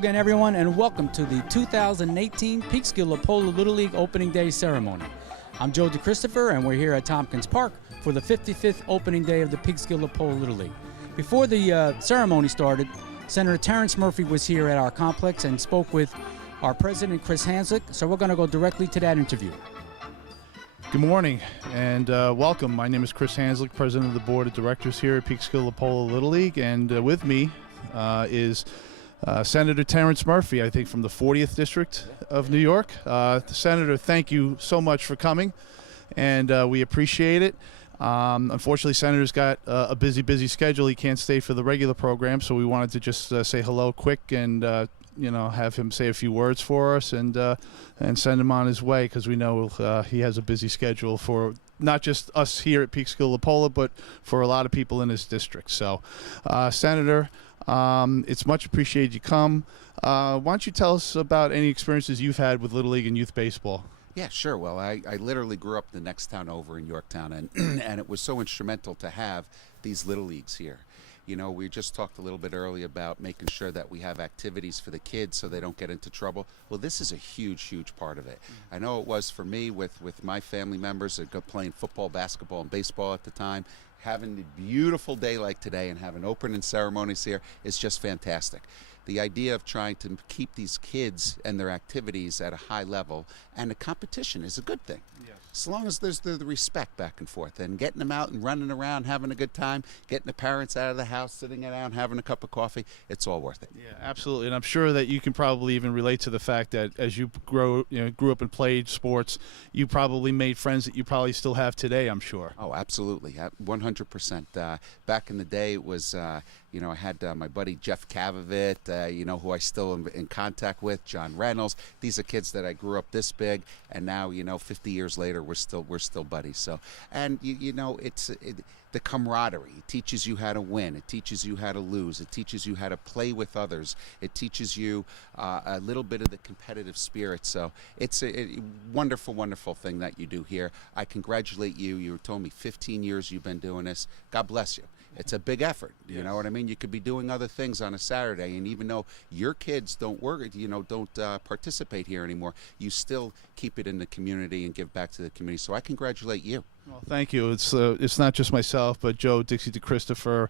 again, everyone, and welcome to the 2018 Peekskill Lapolla Little League Opening Day Ceremony. I'm Joe DeChristopher, and we're here at Tompkins Park for the 55th opening day of the Peekskill Lapolla Little League. Before the ceremony started, Senator Terrence Murphy was here at our complex and spoke with our president, Chris Hanslick, so we're going to go directly to that interview. Good morning and welcome. My name is Chris Hanslick, president of the board of directors here at Peekskill Lapolla Little League, and with me is Senator Terrence Murphy, I think from the 40th District of New York. Senator, thank you so much for coming, and we appreciate it. Unfortunately, Senator's got a busy schedule. He can't stay for the regular program, so we wanted to just say hello quick and have him say a few words for us and send him on his way, because we know he has a busy schedule for not just us here at Peekskill Lapolla, but for a lot of people in his district. So, Senator, it's much appreciated you come. Why don't you tell us about any experiences you've had with Little League and youth baseball? Yeah, sure. Well, I literally grew up the next town over in Yorktown, and and it was so instrumental to have these Little Leagues here. You know, we just talked a little bit earlier about making sure that we have activities for the kids so they don't get into trouble. Well, this is a huge part of it. I know it was for me with my family members that go playing football, basketball, and baseball at the time. Having a beautiful day like today and having opening ceremonies here is just fantastic. The idea of trying to keep these kids and their activities at a high level, and the competition is a good thing. Yes. As long as there's the respect back and forth, and getting them out and running around, having a good time, getting the parents out of the house, sitting down, having a cup of coffee, it's all worth it. Yeah, absolutely. And I'm sure that you can probably even relate to the fact that as you grew up and played sports, you probably made friends that you probably still have today, I'm sure. Oh, absolutely. 100%. Back in the day, it was, I had my buddy Jeff Cavavit, who I still am in contact with, John Reynolds. These are kids that I grew up this big, and now, 50 years later, we're still buddies. So, and it's the camaraderie. It teaches you how to win. It teaches you how to lose. It teaches you how to play with others. It teaches you a little bit of the competitive spirit. So it's a wonderful thing that you do here. I congratulate you. You told me 15 years you've been doing this. God bless you. It's a big effort. You know what I mean? You could be doing other things on a Saturday, and even though your kids don't work, don't participate here anymore, you still keep it in the community and give back to the community. So I congratulate you. Well, thank you. It's not just myself, but Joe, Dixie DeChristopher,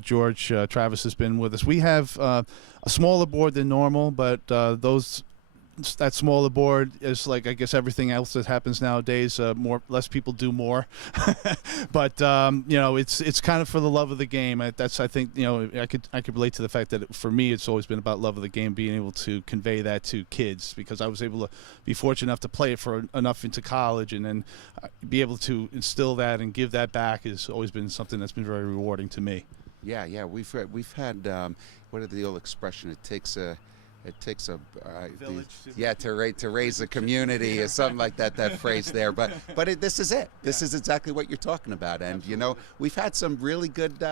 George, Travis has been with us. We have a smaller board than normal, but that smaller board is like, I guess, everything else that happens nowadays. Less people do more, but it's kind of for the love of the game. I think I could relate to the fact that for me, it's always been about love of the game, being able to convey that to kids, because I was able to be fortunate enough to play it for enough into college, and then be able to instill that and give that back has always been something that's been very rewarding to me. Yeah. We've had what is the old expression? It takes a village to raise a community, or something like that. That phrase there, but this is it. This is exactly what you're talking about, and we've had some really good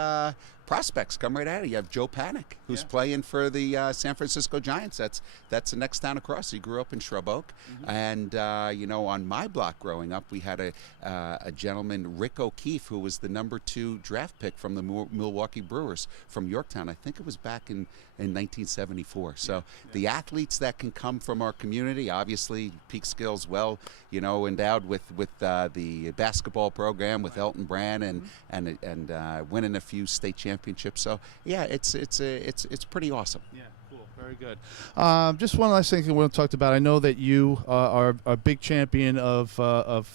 prospects come right out of you. You have Joe Panic, who's playing for the San Francisco Giants. That's the next town across. He grew up in Shrub Oak, and on my block growing up, we had a gentleman, Rick O'Keefe, who was the #2 draft pick from the Milwaukee Brewers from Yorktown. I think it was back in 1974. So the athletes that can come from our community, obviously Peekskill's endowed with the basketball program with Elton Brand and winning a few state championships. So yeah, it's pretty awesome. Yeah. Cool. Very good. Just one last thing we want to talk about. I know that you are a big champion of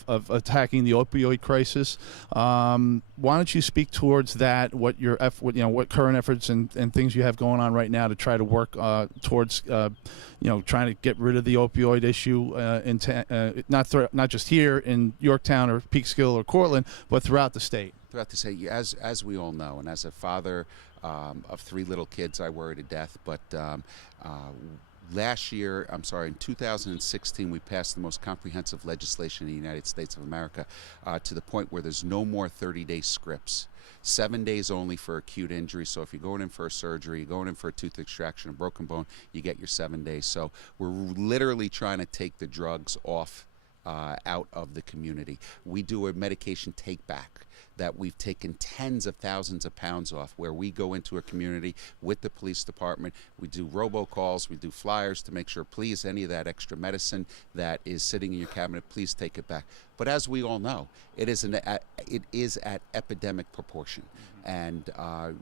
attacking the opioid crisis. Why don't you speak towards that? What what current efforts and things you have going on right now to try to work towards trying to get rid of the opioid issue, not just here in Yorktown or Peekskill or Cortland, but throughout the state. Throughout the state, as we all know, and as a father of 3 little kids, I worry to death. But in 2016, we passed the most comprehensive legislation in the United States of America, to the point where there's no more 30-day scripts. 7 days only for acute injury. So if you're going in for a surgery, you're going in for a tooth extraction, a broken bone, you get your 7 days. So we're literally trying to take the drugs off out of the community. We do a medication take back. that we've taken tens of thousands of pounds off, where we go into a community with the police department, we do robocalls, we do flyers to make sure, please, any of that extra medicine that is sitting in your cabinet, please take it back. But as we all know, it is at epidemic proportion, and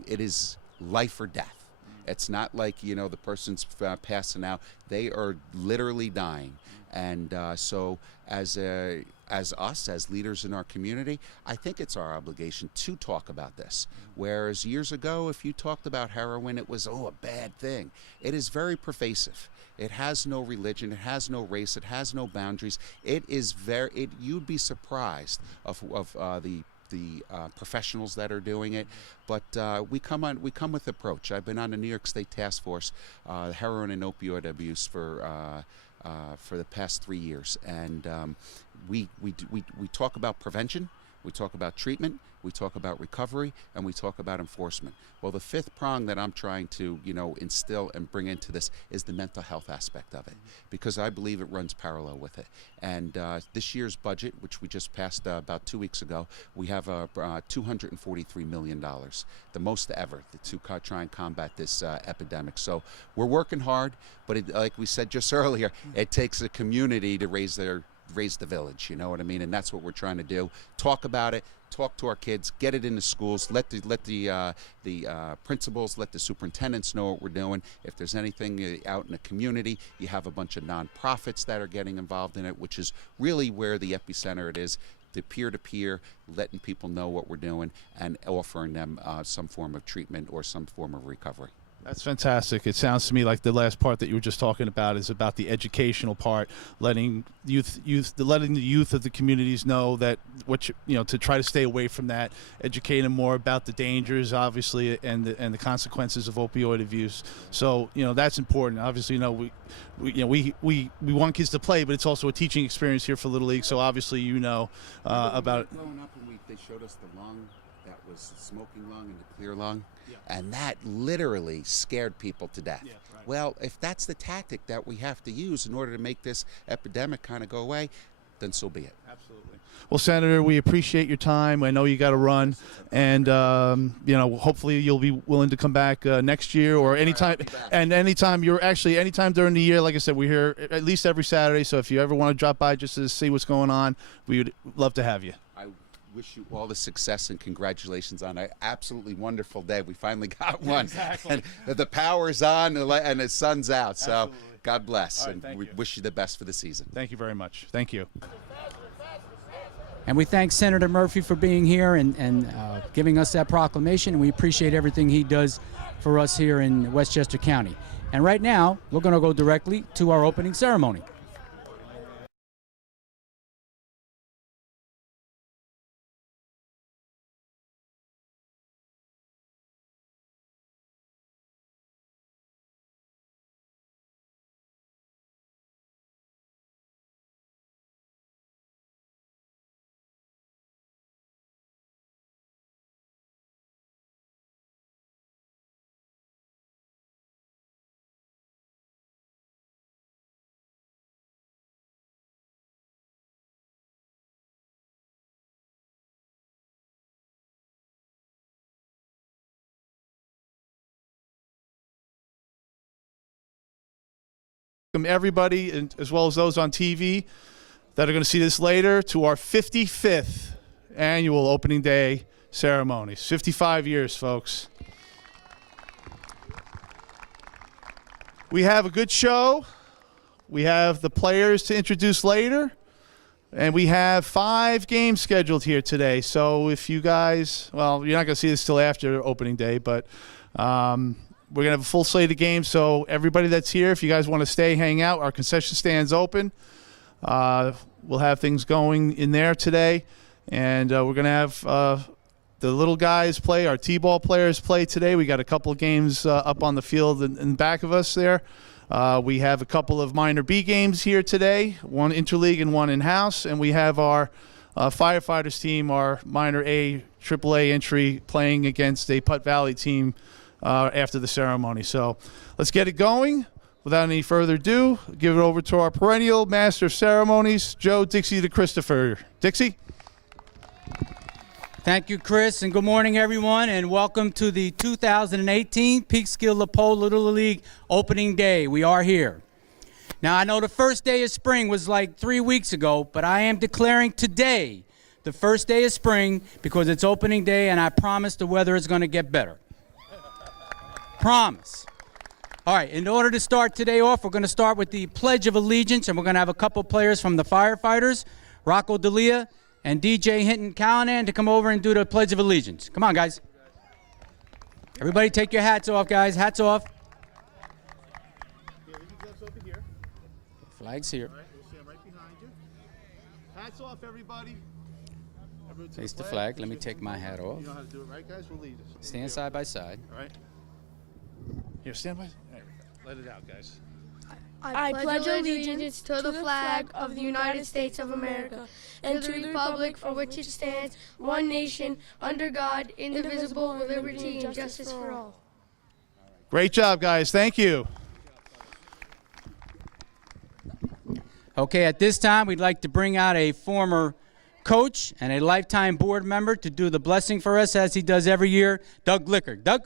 it is life or death. It's not like, the person's passing out. They are literally dying. And so as us, as leaders in our community, I think it's our obligation to talk about this. Whereas years ago, if you talked about heroin, it was, a bad thing. It is very pervasive. It has no religion, it has no race, it has no boundaries. It is you'd be surprised of the professionals that are doing it, but we come with approach. I've been on the New York State Task Force, heroin and opioid abuse for the past 3 years, and we talk about prevention, we talk about treatment, we talk about recovery, and we talk about enforcement. Well, the fifth prong that I'm trying to instill and bring into this is the mental health aspect of it, because I believe it runs parallel with it. And this year's budget, which we just passed about 2 weeks ago, we have $243 million, the most ever, to try and combat this epidemic. So we're working hard, but like we said just earlier, it takes a community to raise the village, you know what I mean? And that's what we're trying to do. Talk about it, talk to our kids, get it in the schools, let the principals, let the superintendents know what we're doing. If there's anything out in the community, you have a bunch of nonprofits that are getting involved in it, which is really where the epicenter it is. The peer-to-peer, letting people know what we're doing and offering them some form of treatment or some form of recovery. That's fantastic. It sounds to me like the last part that you were just talking about is about the educational part, letting the youth of the communities know that to try to stay away from that, educate them more about the dangers, obviously, and the consequences of opioid abuse. So that's important. Obviously, we want kids to play, but it's also a teaching experience here for Little League. So obviously, about it. Growing up, and they showed us the lung that was the smoking lung and the clear lung. And that literally scared people to death. Yeah, right. Well, if that's the tactic that we have to use in order to make this epidemic kind of go away, then so be it. Absolutely. Well, Senator, we appreciate your time. I know you got to run, and hopefully you'll be willing to come back next year or anytime. And anytime during the year, like I said, we're here at least every Saturday. So if you ever want to drop by just to see what's going on, we would love to have you. I wish you all the success and congratulations on an absolutely wonderful day. We finally got one. Exactly. And the power's on and the sun's out. So Absolutely. God bless. All right, and we wish you the best for the season. Thank you very much. Thank you. And we thank Senator Murphy for being here and giving us that proclamation. And we appreciate everything he does for us here in Westchester County. And right now, we're going to go directly to our opening ceremony. Welcome everybody, and as well as those on TV that are going to see this later, to our 55th annual opening day ceremonies. 55 years, folks. We have a good show. We have the players to introduce later, and we have 5 games scheduled here today. So if you guys, well, you're not going to see this till after opening day, but we're going to have a full slate of games, so everybody that's here, if you guys want to stay, hang out, our concession stand's open. We'll have things going in there today, and we're going to have the little guys play, our T-ball players play today. We got a couple of games up on the field in back of us there. We have a couple of minor B games here today, one interleague and one in-house, and we have our firefighters team, our minor A, AAA entry, playing against a Putt Valley team after the ceremony. So let's get it going. Without any further ado, give it over to our perennial master of ceremonies, Joe Dixie DeChristopher. Dixie? Thank you, Chris, and good morning, everyone, and welcome to the 2018 Peekskill Lapolla Little League Opening Day. We are here. Now, I know the first day of spring was like 3 weeks ago, but I am declaring today the first day of spring because it's opening day, and I promise the weather is going to get better. Promise. All right, in order to start today off, we're going to start with the Pledge of Allegiance, and we're going to have a couple players from the firefighters, Rocco D'Elia and DJ Hinton Callanan, to come over and do the Pledge of Allegiance. Come on, guys. Everybody take your hats off, guys. Hats off. Flag's here. All right, we'll stand right behind you. Hats off, everybody. Face the flag. Let me take my hat off. You know how to do it, right, guys? We'll lead us. Stand side by side. All right. Here, stand by. There we go. Let it out, guys. I pledge allegiance to the flag of the United States of America and to the republic for which it stands, one nation, under God, indivisible, with liberty and justice for all. Great job, guys. Thank you. Okay, at this time, we'd like to bring out a former coach and a lifetime board member to do the blessing for us, as he does every year, Doug Glicker. Doug?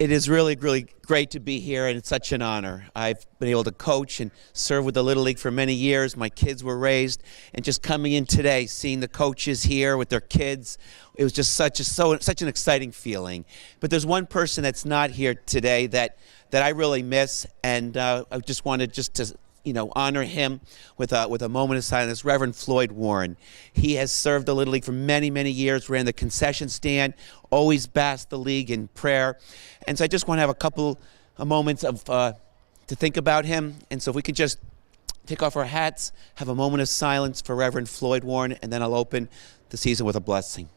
It is really, really great to be here, and it's such an honor. I've been able to coach and serve with the Little League for many years. My kids were raised, and just coming in today, seeing the coaches here with their kids, it was just such an exciting feeling. But there's one person that's not here today that I really miss, and I just wanted to honor him with a moment of silence. Reverend Floyd Warren. He has served the Little League for many, many years, ran the concession stand, always basked the league in prayer. And so I just want to have a couple of moments to think about him. And so if we could just take off our hats, have a moment of silence for Reverend Floyd Warren, and then I'll open the season with a blessing.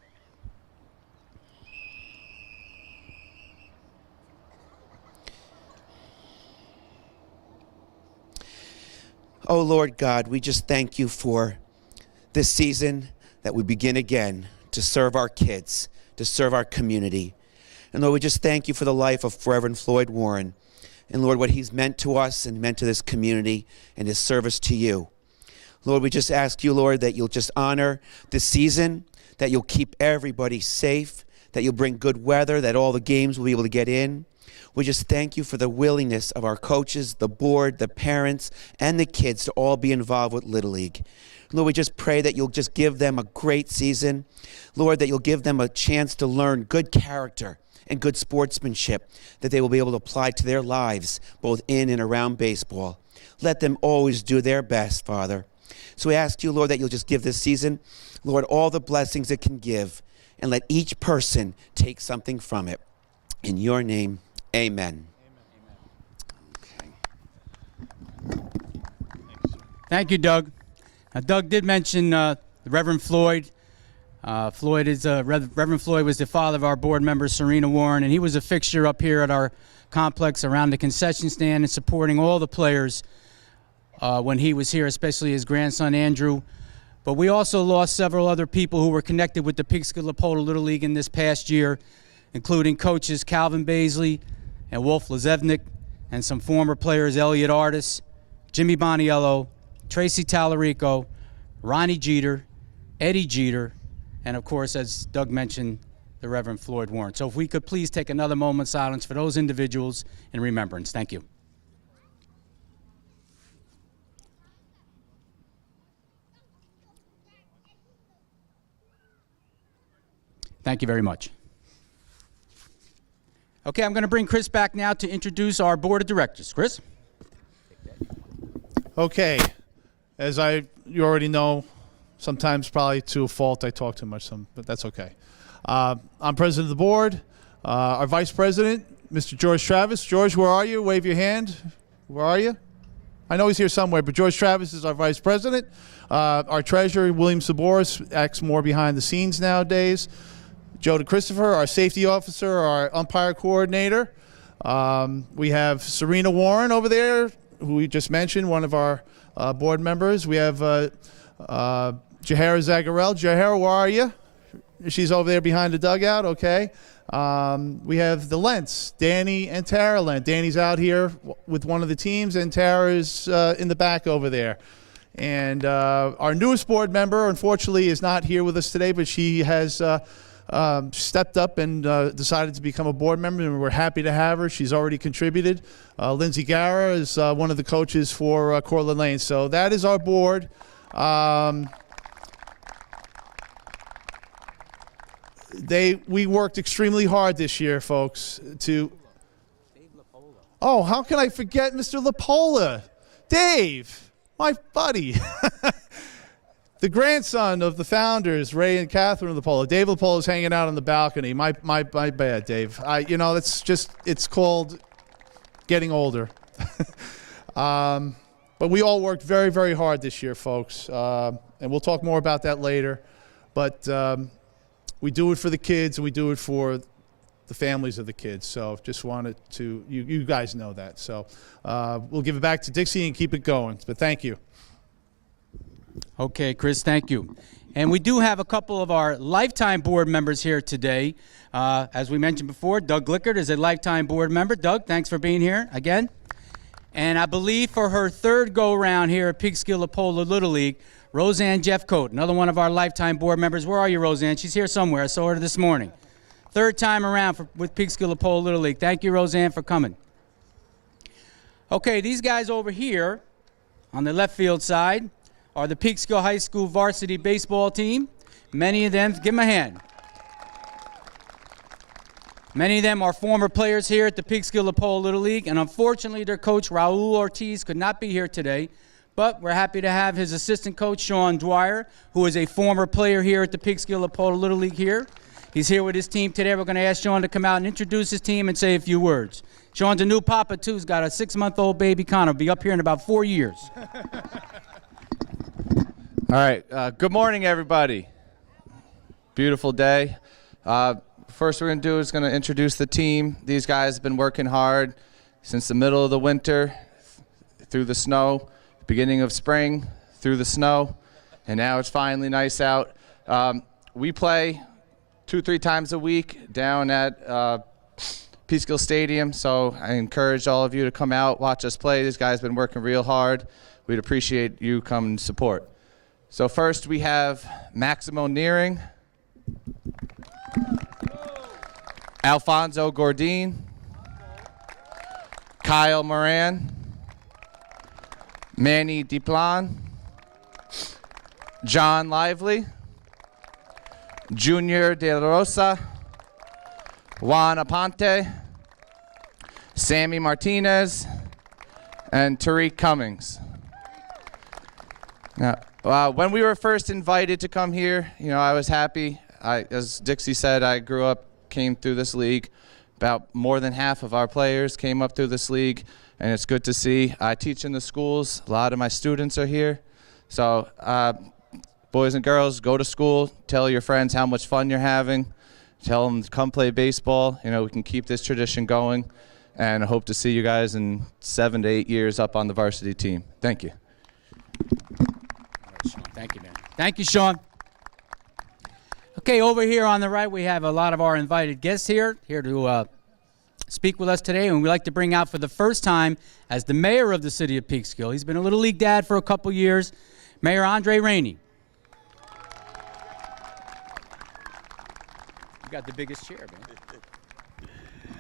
Oh, Lord God, we just thank you for this season that we begin again to serve our kids, to serve our community. And Lord, we just thank you for the life of Reverend Floyd Warren. And Lord, what he's meant to us and meant to this community and his service to you. Lord, we just ask you, Lord, that you'll just honor this season, that you'll keep everybody safe, that you'll bring good weather, that all the games will be able to get in. We just thank you for the willingness of our coaches, the board, the parents, and the kids to all be involved with Little League. Lord, we just pray that you'll just give them a great season. Lord, that you'll give them a chance to learn good character and good sportsmanship that they will be able to apply to their lives, both in and around baseball. Let them always do their best, Father. So we ask you, Lord, that you'll just give this season, Lord, all the blessings it can give, and let each person take something from it. In your name, amen. Okay. Thank you, Doug. Doug did mention Reverend Floyd. Reverend Floyd was the father of our board member, Serena Warren, and he was a fixture up here at our complex around the concession stand and supporting all the players when he was here, especially his grandson, Andrew. But we also lost several other people who were connected with the Peekskill Lapolla Little League in this past year, including coaches Calvin Baisley and Wolf Lazevnik, and some former players, Elliot Artis, Jimmy Boniello, Tracy Tallarico, Ronnie Jeter, Eddie Jeter, and of course, as Doug mentioned, the Reverend Floyd Warren. So if we could please take another moment of silence for those individuals in remembrance. Thank you. Thank you very much. Okay, I'm going to bring Chris back now to introduce our board of directors. Chris? Okay. As you already know, sometimes probably to a fault I talk too much, but that's okay. I'm president of the board. Our vice president, Mr. George Travis. George, where are you? Wave your hand. Where are you? I know he's here somewhere, but George Travis is our vice president. Our treasurer, William Saboris, acts more behind the scenes nowadays. Joe DeChristopher, our safety officer, our umpire coordinator. We have Serena Warren over there, who we just mentioned, one of our board members. We have Jahara Zagarel. Jahara, where are you? She's over there behind the dugout, okay. We have the Lents, Danny and Tara Lent. Danny's out here with one of the teams, and Tara's in the back over there. And our newest board member, unfortunately, is not here with us today, but she has stepped up and decided to become a board member, and we're happy to have her. She's already contributed. Lindsay Gara is one of the coaches for Cortland Lane. So that is our board. We worked extremely hard this year, folks, to... Oh, how can I forget Mr. Lapolla? Dave, my buddy. The grandson of the founders, Ray and Catherine Lapolla. Dave Lapolla is hanging out on the balcony. My bad, Dave. It's called getting older. But we all worked very, very hard this year, folks. And we'll talk more about that later. But we do it for the kids, and we do it for the families of the kids. So just wanted to, you guys know that. So we'll give it back to Dixie and keep it going. But thank you. Okay, Chris, thank you. And we do have a couple of our lifetime board members here today. As we mentioned before, Doug Glickert is a lifetime board member. Doug, thanks for being here again. And I believe for her third go-round here at Peekskill Lapolla Little League, Roseanne Jeffcoat, another one of our lifetime board members. Where are you, Roseanne? She's here somewhere. I saw her this morning. Third time around with Peekskill Lapolla Little League. Thank you, Roseanne, for coming. Okay, these guys over here on the left field side are the Peekskill High School varsity baseball team. Many of them, give them a hand. Many of them are former players here at the Peekskill Lapolla Little League, and unfortunately their coach, Raul Ortiz, could not be here today, but we're happy to have his assistant coach, Sean Dwyer, who is a former player here at the Peekskill Lapolla Little League here. He's here with his team today. We're going to ask Sean to come out and introduce his team and say a few words. Sean's a new papa, too. He's got a 6-month-old baby, Connor. Will be up here in about 4 years. All right. Good morning, everybody. Beautiful day. First we're going to do is going to introduce the team. These guys have been working hard since the middle of the winter, through the snow, beginning of spring, through the snow, and now it's finally nice out. We play 2-3 times a week down at Peekskill Stadium, so I encourage all of you to come out, watch us play. These guys have been working real hard. We'd appreciate you coming to support. So first we have Maximo Nearing, Alfonso Gordine, Kyle Moran, Manny Diplan, John Lively, Junior De La Rosa, Juan Aponte, Sammy Martinez, and Tariq Cummings. Now, when we were first invited to come here, I was happy. As Dixie said, I came through this league. About more than half of our players came up through this league, and it's good to see. I teach in the schools. A lot of my students are here. So, boys and girls, go to school. Tell your friends how much fun you're having. Tell them to come play baseball. We can keep this tradition going, and I hope to see you guys in 7 to 8 years up on the varsity team. Thank you. Thank you, man. Thank you, Sean. Okay, over here on the right, we have a lot of our invited guests here to speak with us today, and we'd like to bring out for the first time as the mayor of the city of Peekskill. He's been a Little League dad for a couple years, Mayor Andre Rainey. You got the biggest chair,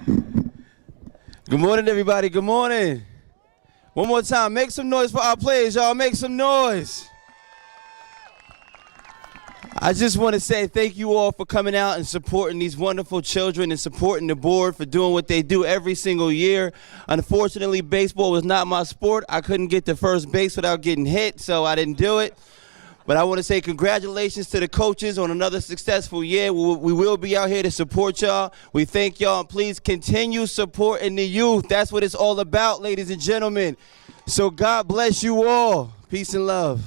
man. Good morning, everybody. Good morning. One more time, make some noise for our players, y'all. Make some noise. I just want to say thank you all for coming out and supporting these wonderful children and supporting the board for doing what they do every single year. Unfortunately, baseball was not my sport. I couldn't get to first base without getting hit, so I didn't do it. But I want to say congratulations to the coaches on another successful year. We will be out here to support y'all. We thank y'all, and please continue supporting the youth. That's what it's all about, ladies and gentlemen. So God bless you all. Peace and love.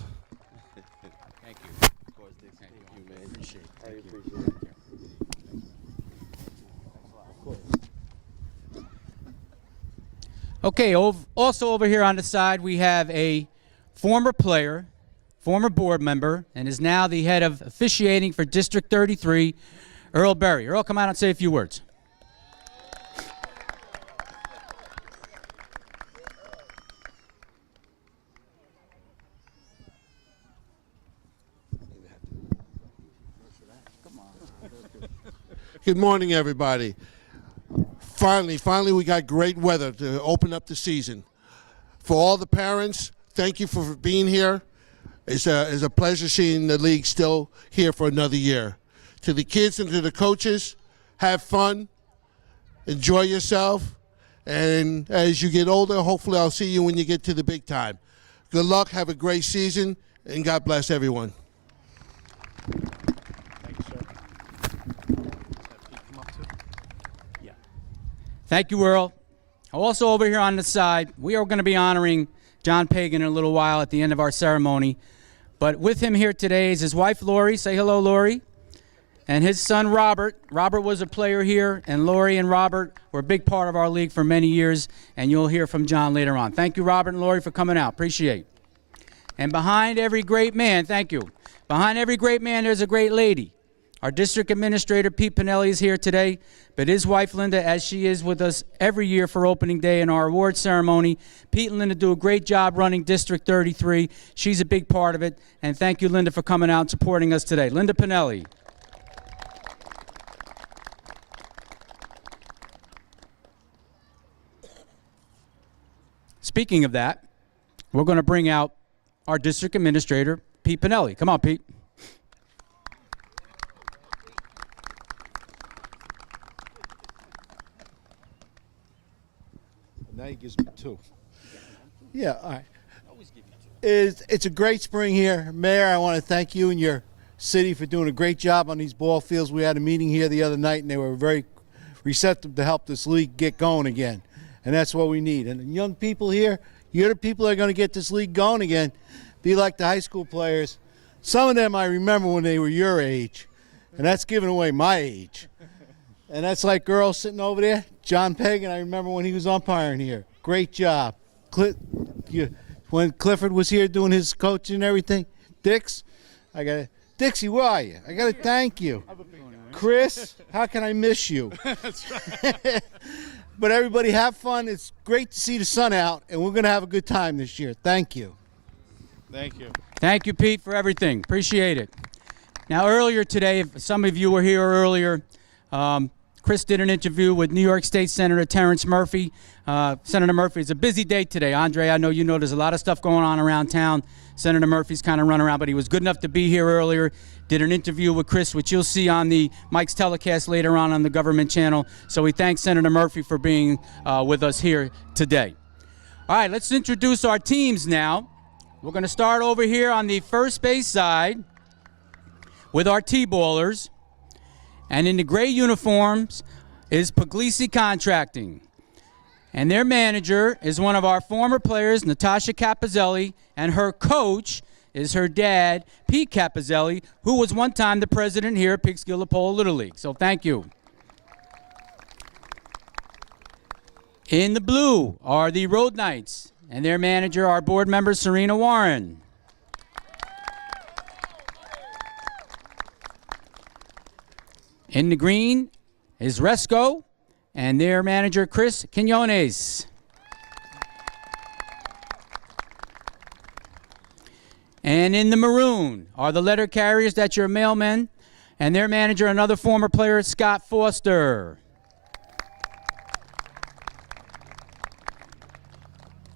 Okay, also over here on the side, we have a former player, former board member, and is now the head of officiating for District 33, Earl Berry. Earl, come out and say a few words. Good morning, everybody. Finally, we got great weather to open up the season. For all the parents, thank you for being here. It's a pleasure seeing the league still here for another year. To the kids and to the coaches, have fun, enjoy yourself, and as you get older, hopefully I'll see you when you get to the big time. Good luck, have a great season, and God bless everyone. Thank you, Earl. Also over here on the side, we are going to be honoring John Pagan in a little while at the end of our ceremony. But with him here today is his wife, Lori. Say hello, Lori. And his son, Robert. Robert was a player here, and Lori and Robert were a big part of our league for many years, and you'll hear from John later on. Thank you, Robert and Lori, for coming out. Appreciate it. And behind every great man, thank you. Behind every great man, there's a great lady. Our district administrator, Pete Pinelli, is here today, but his wife, Linda, as she is with us every year for opening day and our award ceremony. Pete and Linda do a great job running District 33. She's a big part of it, and thank you, Linda, for coming out and supporting us today. Linda Pinelli. Speaking of that, we're going to bring out our district administrator, Pete Pinelli. Come on, Pete. Now he gives me two. Yeah, all right. It's a great spring here. Mayor, I want to thank you and your city for doing a great job on these ball fields. We had a meeting here the other night, and they were very receptive to help this league get going again. And that's what we need. And the young people here, you're the people that are going to get this league going again. Be like the high school players. Some of them I remember when they were your age, and that's giving away my age. And that's like girls sitting over there. John Pagan, I remember when he was umpiring here. Great job. When Clifford was here doing his coaching and everything. Dixie, where are you? I got to thank you. Chris, how can I miss you? That's right. But everybody have fun. It's great to see the sun out, and we're going to have a good time this year. Thank you. Thank you. Thank you, Pete, for everything. Appreciate it. Now, earlier today, if some of you were here earlier, Chris did an interview with New York State Senator Terrence Murphy. Senator Murphy, it's a busy day today. Andre, I know you know there's a lot of stuff going on around town. Senator Murphy's kind of run around, but he was good enough to be here earlier. Did an interview with Chris, which you'll see on the Mike's telecast later on the government channel. So we thank Senator Murphy for being with us here today. All right, let's introduce our teams now. We're going to start over here on the first base side with our T-ballers. And in the gray uniforms is Puglisi Contracting. And their manager is one of our former players, Natasha Capizzelli, and her coach is her dad, Pete Capizzelli, who was one time the president here at Peekskill Lapolla Little League. So thank you. In the blue are the Road Knights, and their manager, our board member, Serena Warren. In the green is Resco, and their manager, Chris Quinones. And in the maroon are the letter carriers, that's your mailmen, and their manager, another former player, Scott Foster.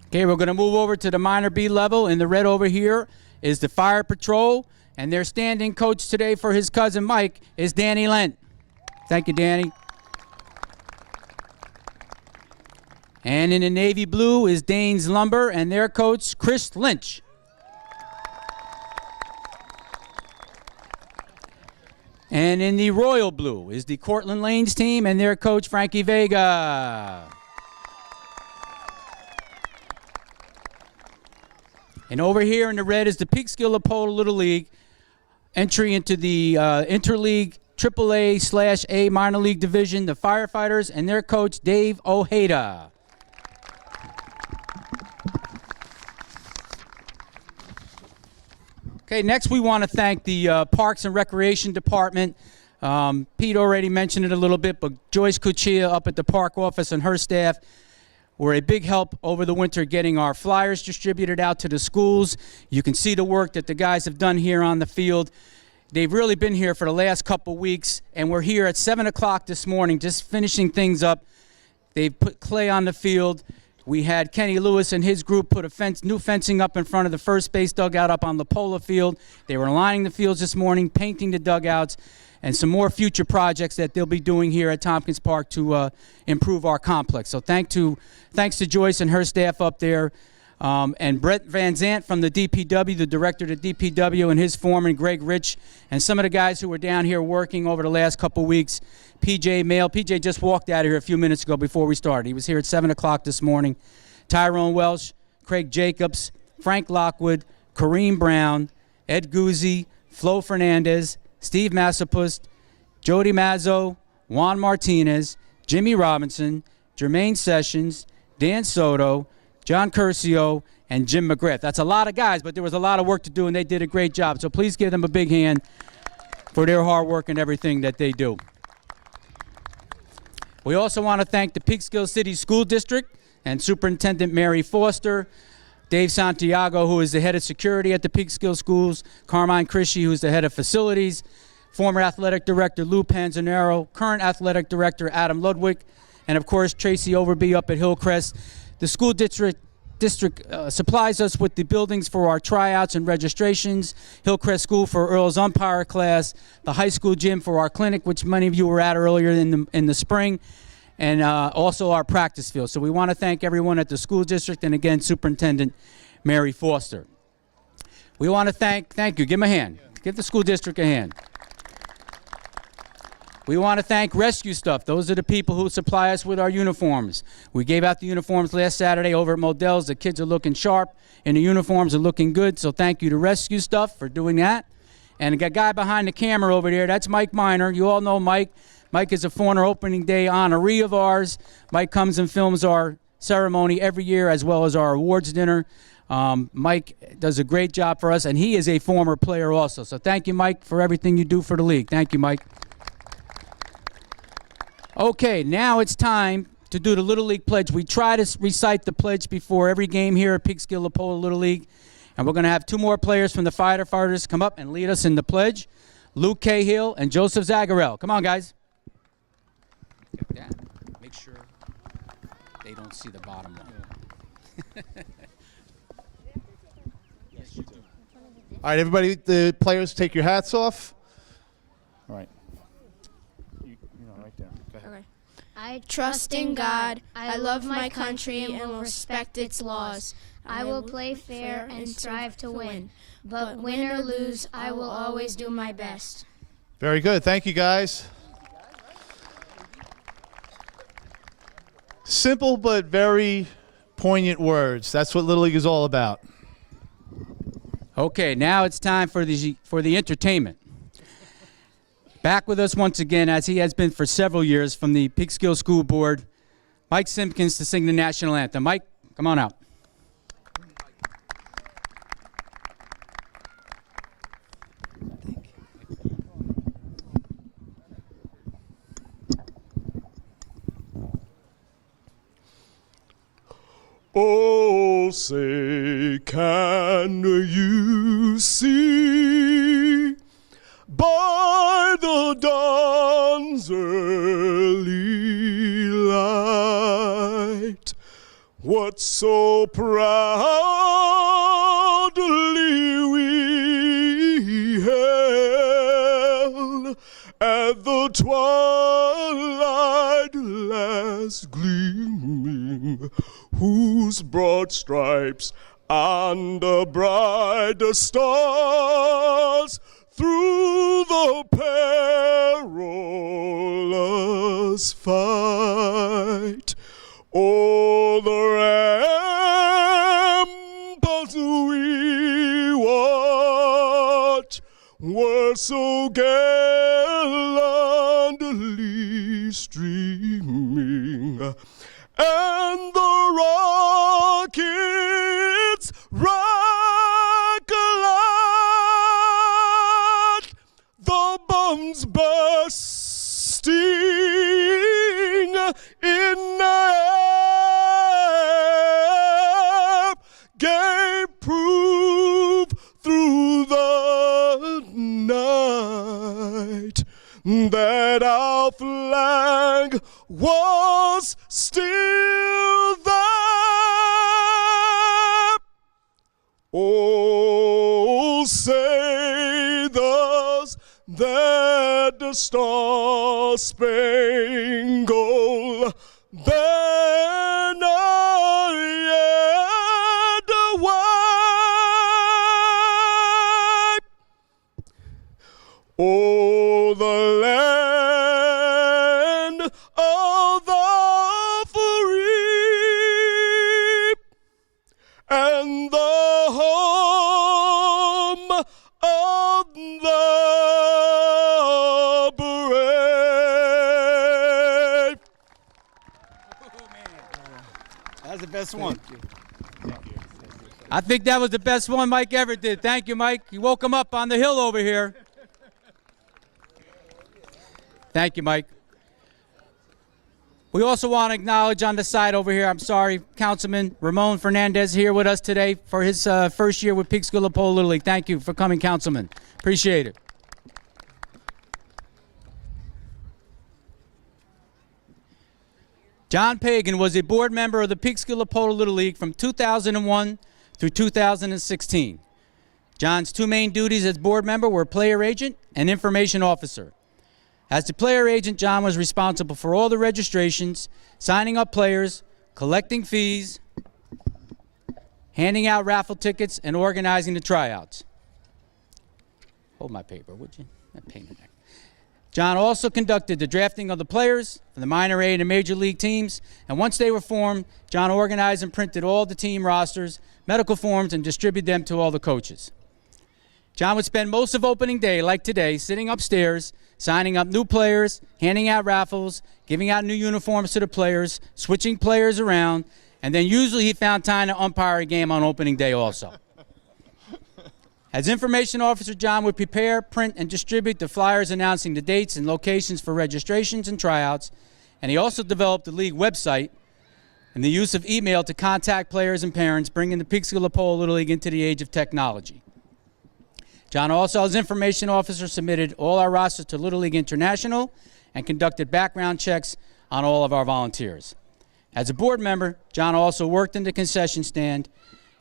Okay, we're going to move over to the minor B level. In the red over here is the Fire Patrol, and their standing coach today for his cousin Mike is Danny Lent. Thank you, Danny. And in the navy blue is Danes Lumber and their coach, Chris Lynch. And in the royal blue is the Cortland Lanes team and their coach, Frankie Vega. And over here in the red is the Peekskill Lapolla Little League entry into the interleague AAA/A minor league division, the Firefighters and their coach, Dave Ojeda. Okay, next we want to thank the Parks and Recreation Department. Pete already mentioned it a little bit, but Joyce Cuccia up at the park office and her staff were a big help over the winter getting our flyers distributed out to the schools. You can see the work that the guys have done here on the field. They've really been here for the last couple weeks, and we're here at 7 o'clock this morning just finishing things up. They've put clay on the field. We had Kenny Lewis and his group put a new fencing up in front of the first base dugout up on Lapolla Field. They were lining the fields this morning, painting the dugouts, and some more future projects that they'll be doing here at Tompkins Park to improve our complex. So thanks to Joyce and her staff up there, and Brett Van Zant from the DPW, the director of the DPW, and his foreman, Greg Rich, and some of the guys who were down here working over the last couple weeks. PJ Mail. PJ just walked out of here a few minutes ago before we started. He was here at 7 o'clock this morning. Tyrone Welsh, Craig Jacobs, Frank Lockwood, Kareem Brown, Ed Guzzi, Flo Fernandez, Steve Massapust, Jody Mazzo, Juan Martinez, Jimmy Robinson, Jermaine Sessions, Dan Soto, John Curcio, and Jim McGriff. That's a lot of guys, but there was a lot of work to do, and they did a great job. So please give them a big hand for their hard work and everything that they do. We also want to thank the Peekskill City School District and Superintendent Mary Foster, Dave Santiago, who is the head of security at the Peekskill Schools, Carmine Crisci, who's the head of facilities, former athletic director Lou Panzanero, current athletic director Adam Ludwig, and of course Tracy Overby up at Hillcrest. The school district supplies us with the buildings for our tryouts and registrations, Hillcrest School for Earl's umpire class, the high school gym for our clinic, which many of you were at earlier in the spring, and also our practice field. So we want to thank everyone at the school district and again Superintendent Mary Foster. We want to thank you, give them a hand. Give the school district a hand. We want to thank Rescue Stuff. Those are the people who supply us with our uniforms. We gave out the uniforms last Saturday over at Modell's. The kids are looking sharp, and the uniforms are looking good, so thank you to Rescue Stuff for doing that. And a guy behind the camera over there, that's Mike Miner. You all know Mike. Mike is a former opening day honoree of ours. Mike comes and films our ceremony every year as well as our awards dinner. Mike does a great job for us, and he is a former player also. So thank you, Mike, for everything you do for the league. Thank you, Mike. Okay, now it's time to do the Little League Pledge. We try to recite the pledge before every game here at Peekskill Lapolla Little League. And we're going to have two more players from the firefighters come up and lead us in the pledge. Luke Cahill and Joseph Zagarel. Come on, guys. Make sure they don't see the bottom one. All right, everybody, the players, take your hats off. All right. Right there. Go ahead. Okay. I trust in God. I love my country and will respect its laws. I will play fair and strive to win. But win or lose, I will always do my best. Very good. Thank you, guys. Simple but very poignant words. That's what Little League is all about. Okay, now it's time for the entertainment. Back with us once again, as he has been for several years, from the Peekskill School Board, Mike Simpkins to sing the national anthem. Mike, come on out. Oh, say, can you see by the dawn's early light what so proudly we hailed at the twilight last gleaming, whose broad stripes and the bright stars through the perilous fight o'er the ramparts we watch were so gallantly streaming, and the rockets rock-a-lot, the bombs bursting in the air gave proof through the night Oh, say thus that the star-spangled banner yet wave. Oh, the land of the free and the home of the brave. That's the best one. I think that was the best one Mike ever did. Thank you, Mike. You woke him up on the hill over here. Thank you, Mike. We also want to acknowledge on the side over here, I'm sorry, Councilman Ramon Fernandez here with us today for his first year with Peekskill Lapolla Little League. Thank you for coming, Councilman. Appreciate it. John Pagan was a board member of the Peekskill Lapolla Little League from 2001 through 2016. John's two main duties as board member were player agent and information officer. As the player agent, John was responsible for all the registrations, signing up players, collecting fees, handing out raffle tickets, and organizing the tryouts. Hold my paper, would you? That pain in the neck. John also conducted the drafting of the players for the minor A and the major league teams, and once they were formed, John organized and printed all the team rosters, medical forms, and distributed them to all the coaches. John would spend most of opening day, like today, sitting upstairs, signing up new players, handing out raffles, giving out new uniforms to the players, switching players around, and then usually he found time to umpire a game on opening day also. As information officer, John would prepare, print, and distribute the flyers announcing the dates and locations for registrations and tryouts, and he also developed the league website and the use of email to contact players and parents, bringing the Peekskill Lapolla Little League into the age of technology. John also, as information officer, submitted all our rosters to Little League International and conducted background checks on all of our volunteers. As a board member, John also worked in the concession stand,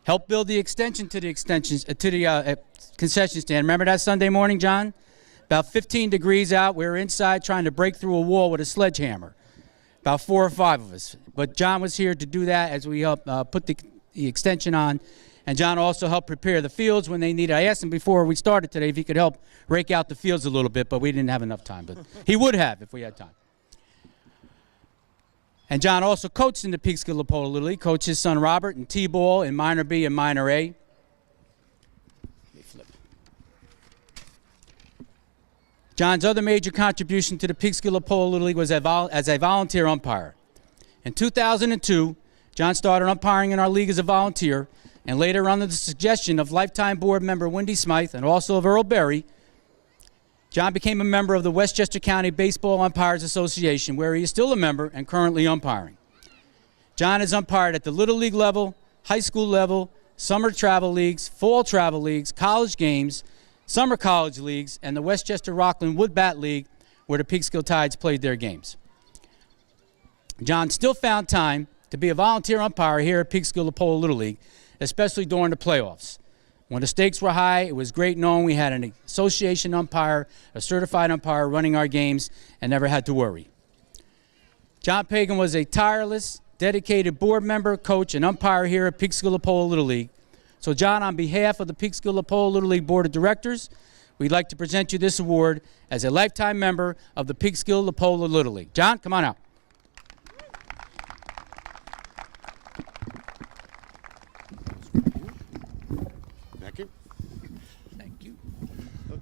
helped build the extension to the concession stand. Remember that Sunday morning, John? About 15 degrees out, we were inside trying to break through a wall with a sledgehammer. About 4 or 5 of us. But John was here to do that as we helped put the extension on. And John also helped prepare the fields when they needed. I asked him before we started today if he could help rake out the fields a little bit, but we didn't have enough time. But he would have if we had time. And John also coached in the Peekskill Lapolla Little League, coached his son Robert in T-ball in minor B and minor A. John's other major contribution to the Peekskill Lapolla Little League was as a volunteer umpire. In 2002, John started umpiring in our league as a volunteer, and later, under the suggestion of lifetime board member Wendy Smythe and also of Earl Berry, John became a member of the Westchester County Baseball Umpires Association, where he is still a member and currently umpiring. John has umpired at the Little League level, high school level, summer travel leagues, fall travel leagues, college games, summer college leagues, and the Westchester Rockland Wood Bat League, where the Peekskill Tides played their games. John still found time to be a volunteer umpire here at Peekskill Lapolla Little League, especially during the playoffs. When the stakes were high, it was great knowing we had an association umpire, a certified umpire running our games, and never had to worry. John Pagan was a tireless, dedicated board member, coach, and umpire here at Peekskill Lapolla Little League. So, John, on behalf of the Peekskill Lapolla Little League Board of Directors, we'd like to present you this award as a lifetime member of the Peekskill Lapolla Little League. John, come on out.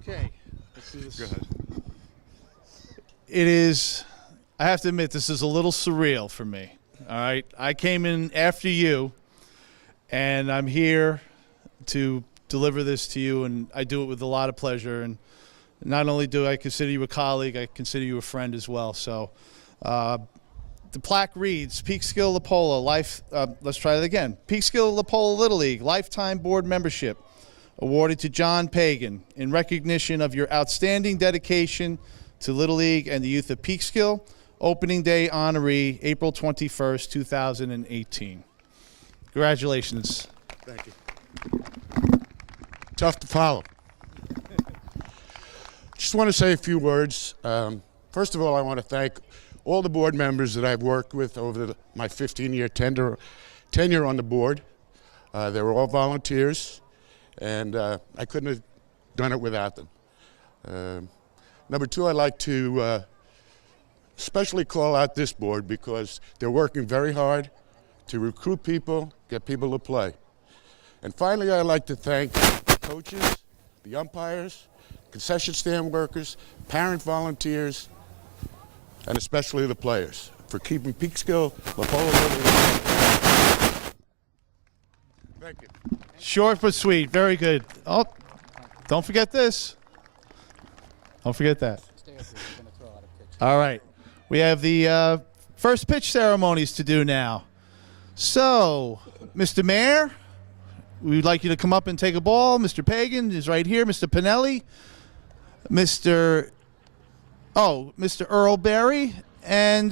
Okay. Go ahead. It is, I have to admit, this is a little surreal for me. All right. I came in after you, and I'm here to deliver this to you, and I do it with a lot of pleasure. And not only do I consider you a colleague, I consider you a friend as well. So the plaque reads, Peekskill Lapolla, let's try that again. Peekskill Lapolla Little League, lifetime board membership, awarded to John Pagan in recognition of your outstanding dedication to Little League and the youth of Peekskill. Opening Day honoree, April 21st, 2018. Congratulations. Thank you. tough to follow. Just want to say a few words. First of all, I want to thank all the board members that I've worked with over my 15-year tenure on the board. They were all volunteers, and I couldn't have done it without them. Number two, I'd like to especially call out this board because they're working very hard to recruit people, get people to play. And finally, I'd like to thank the coaches, the umpires, concession stand workers, parent volunteers, and especially the players for keeping Peekskill Lapolla. Thank you. Short but sweet. Very good. Oh, don't forget this. Don't forget that. All right. We have the first pitch ceremonies to do now. So, Mr. Mayor, we'd like you to come up and take a ball. Mr. Pagan is right here. Mr. Pinelli. Mr. Earl Berry, and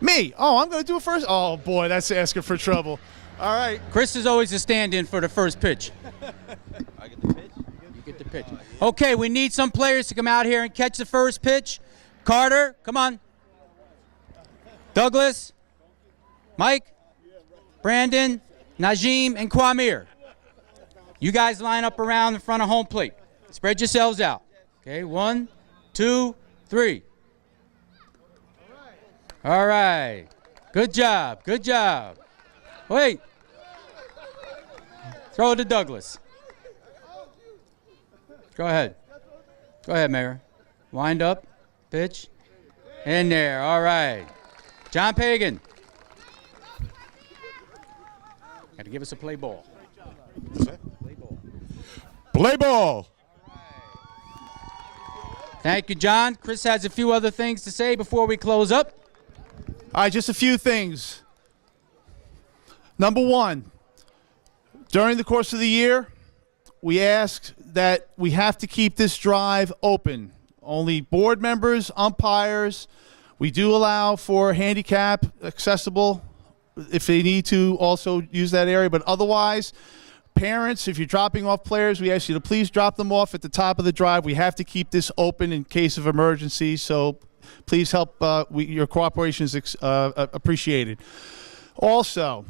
me. Oh, I'm going to do it first. Oh, boy, that's asking for trouble. All right. Chris is always a stand-in for the first pitch. I get the pitch? You get the pitch. Okay, we need some players to come out here and catch the first pitch. Carter, come on. Douglas, Mike, Brandon, Najim, and Kwamir. You guys line up around the front of home plate. Spread yourselves out. Okay, 1, 2, 3. All right. Good job. Good job. Wait. Throw it to Douglas. Go ahead. Go ahead, Mayor. Wind up. Pitch. In there. All right. John Pagan. Got to give us a play ball. Play ball. Play ball. Thank you, John. Chris has a few other things to say before we close up. All right, just a few things. Number one, during the course of the year, we asked that we have to keep this drive open. Only board members, umpires. We do allow for handicap accessible if they need to also use that area, but otherwise, parents, if you're dropping off players, we ask you to please drop them off at the top of the drive. We have to keep this open in case of emergency, so please help. Your cooperation is appreciated. Also,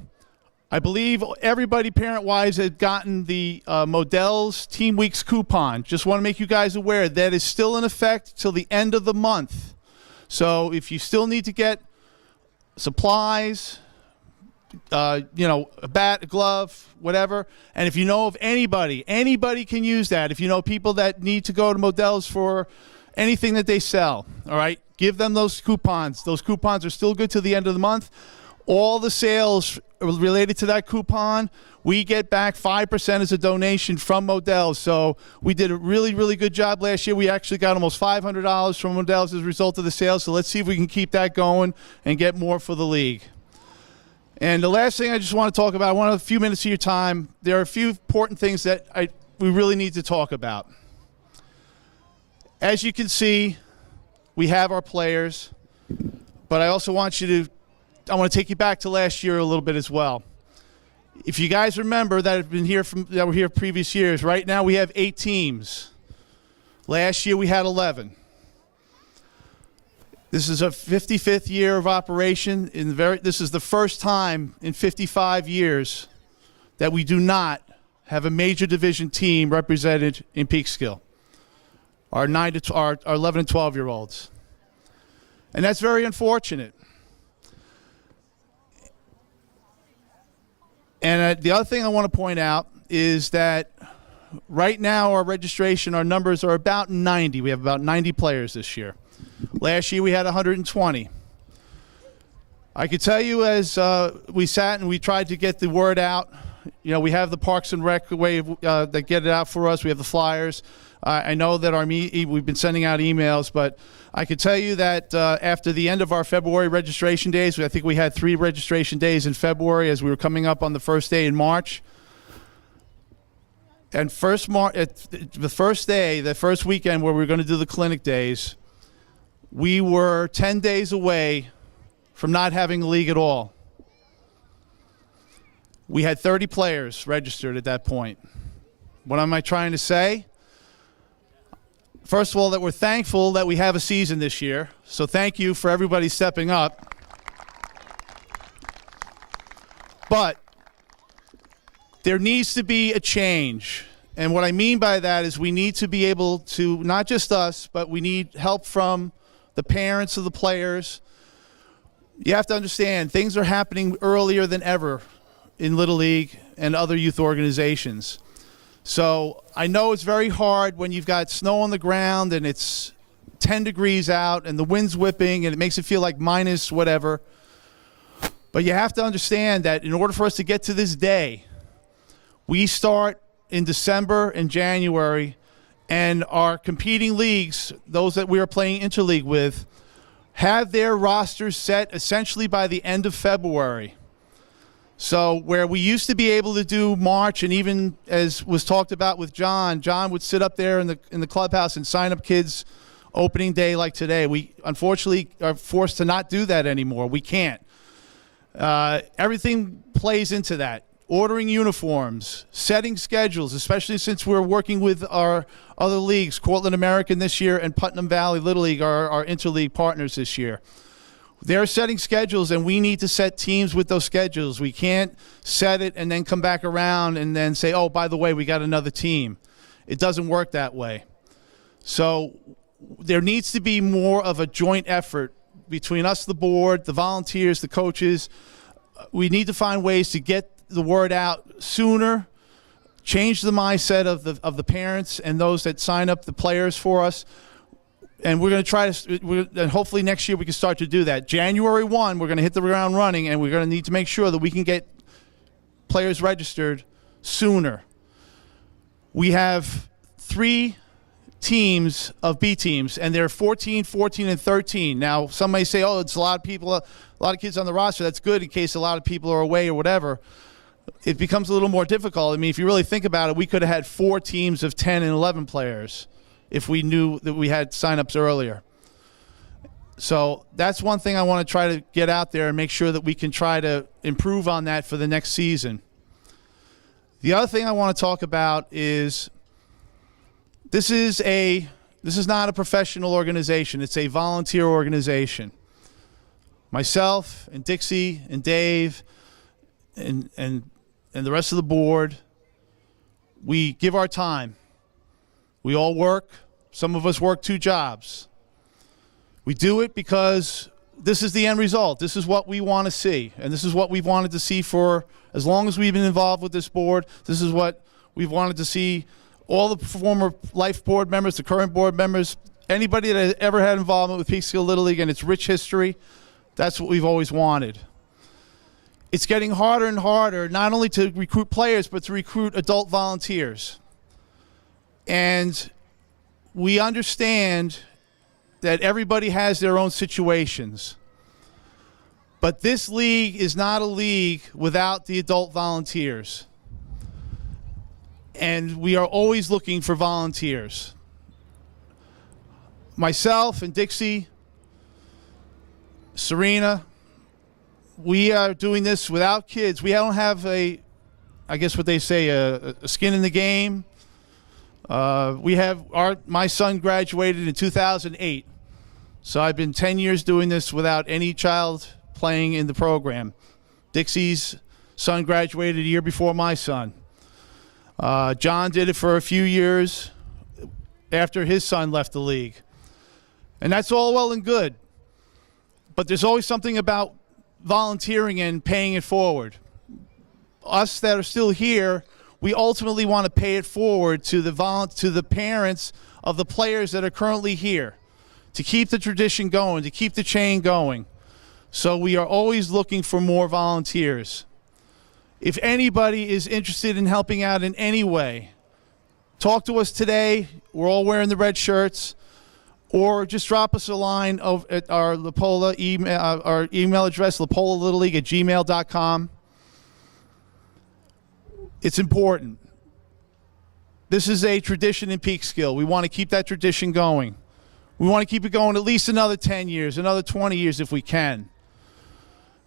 I believe everybody parent-wise had gotten the Modell's Team Weeks coupon. Just want to make you guys aware that is still in effect till the end of the month. So if you still need to get supplies, a bat, a glove, whatever. And if you know of anybody can use that. If you know people that need to go to Modell's for anything that they sell, all right, give them those coupons. Those coupons are still good to the end of the month. All the sales related to that coupon, we get back 5% as a donation from Modell's. So we did a really, really good job last year. We actually got almost $500 from Modell's as a result of the sales. So let's see if we can keep that going and get more for the league. And the last thing I just want to talk about, I want a few minutes of your time. There are a few important things that we really need to talk about. As you can see, we have our players, but I also want to take you back to last year a little bit as well. If you guys remember that were here previous years, right now we have 8 teams. Last year we had 11. This is a 55th year of operation. This is the first time in 55 years that we do not have a major division team represented in Peekskill. Our 11 and 12-year-olds. And that's very unfortunate. And the other thing I want to point out is that right now our numbers are about 90. We have about 90 players this year. Last year we had 120. I could tell you as we sat and we tried to get the word out, we have the Parks and Rec way that get it out for us. We have the flyers. I know that we've been sending out emails, but I could tell you that after the end of our February registration days, I think we had 3 registration days in February as we were coming up on the first day in March. And the first weekend where we were going to do the clinic days, we were 10 days away from not having a league at all. We had 30 players registered at that point. What am I trying to say? First of all, that we're thankful that we have a season this year. So thank you for everybody stepping up. But there needs to be a change. And what I mean by that is we need to be able to, not just us, but we need help from the parents of the players. You have to understand, things are happening earlier than ever in Little League and other youth organizations. So I know it's very hard when you've got snow on the ground and it's 10 degrees out and the wind's whipping and it makes it feel like minus whatever. But you have to understand that in order for us to get to this day, we start in December and January, and our competing leagues, those that we are playing interleague with, have their rosters set essentially by the end of February. So where we used to be able to do March, and even as was talked about with John would sit up there in the clubhouse and sign up kids opening day like today. We unfortunately are forced to not do that anymore. We can't. Everything plays into that. Ordering uniforms, setting schedules, especially since we're working with our other leagues, Cortland American this year and Putnam Valley Little League are our interleague partners this year. They're setting schedules, and we need to set teams with those schedules. We can't set it and then come back around and then say, oh, by the way, we got another team. It doesn't work that way. So there needs to be more of a joint effort between us, the board, the volunteers, the coaches. We need to find ways to get the word out sooner, change the mindset of the parents and those that sign up the players for us. And we're going to try to, and hopefully next year we can start to do that. January 1, we're going to hit the ground running, and we're going to need to make sure that we can get players registered sooner. We have 3 teams of B teams, and they're 14, 14, and 13. Now, some may say, oh, it's a lot of people, a lot of kids on the roster. That's good in case a lot of people are away or whatever. It becomes a little more difficult. I mean, if you really think about it, we could have had 4 teams of 10 and 11 players if we knew that we had signups earlier. So that's one thing I want to try to get out there and make sure that we can try to improve on that for the next season. The other thing I want to talk about is this is not a professional organization. It's a volunteer organization. Myself and Dixie and Dave and the rest of the board, we give our time. We all work. Some of us work 2 jobs. We do it because this is the end result. This is what we want to see, and this is what we've wanted to see for as long as we've been involved with this board. This is what we've wanted to see. All the former life board members, the current board members, anybody that has ever had involvement with Peekskill Little League and its rich history, that's what we've always wanted. It's getting harder and harder, not only to recruit players, but to recruit adult volunteers. And we understand that everybody has their own situations. But this league is not a league without the adult volunteers. And we are always looking for volunteers. Myself and Dixie, Serena, we are doing this without kids. We don't have I guess what they say, a skin in the game. My son graduated in 2008. So I've been 10 years doing this without any child playing in the program. Dixie's son graduated a year before my son. John did it for a few years after his son left the league. And that's all well and good. But there's always something about volunteering and paying it forward. Us that are still here, we ultimately want to pay it forward to the parents of the players that are currently here, to keep the tradition going, to keep the chain going. So we are always looking for more volunteers. If anybody is interested in helping out in any way, talk to us today. We're all wearing the red shirts. Or just drop us a line at our Lapolla email, our email address, lapollalittleague@gmail.com. It's important. This is a tradition in Peekskill. We want to keep that tradition going. We want to keep it going at least another 10 years, another 20 years if we can.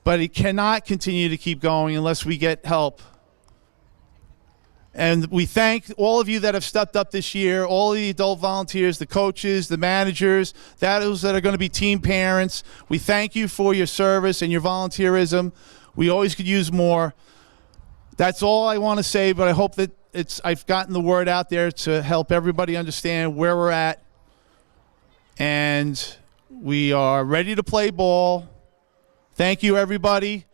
But it cannot continue to keep going unless we get help. And we thank all of you that have stepped up this year, all of the adult volunteers, the coaches, the managers, those that are going to be team parents. We thank you for your service and your volunteerism. We always could use more. That's all I want to say, but I hope that I've gotten the word out there to help everybody understand where we're at. And we are ready to play ball. Thank you, everybody.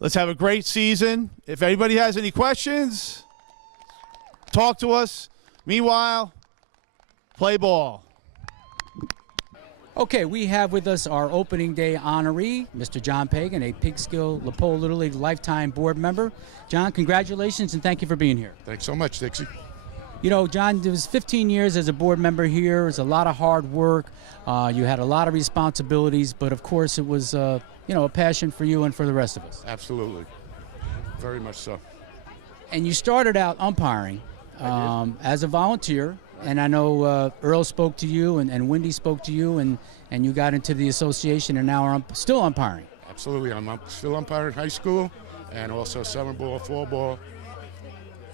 Let's have a great season. If anybody has any questions, talk to us. Meanwhile, play ball. Okay, we have with us our opening day honoree, Mr. John Pagan, a Peekskill Lapolla Little League lifetime board member. John, congratulations and thank you for being here. Thanks so much, Dixie. You know, John, there was 15 years as a board member here. It was a lot of hard work. You had a lot of responsibilities, but of course it was, a passion for you and for the rest of us. Absolutely. Very much so. And you started out umpiring as a volunteer. And I know Earl spoke to you and Wendy spoke to you, and you got into the association and now are still umpiring. Absolutely. I'm still umpiring high school and also summer ball, fall ball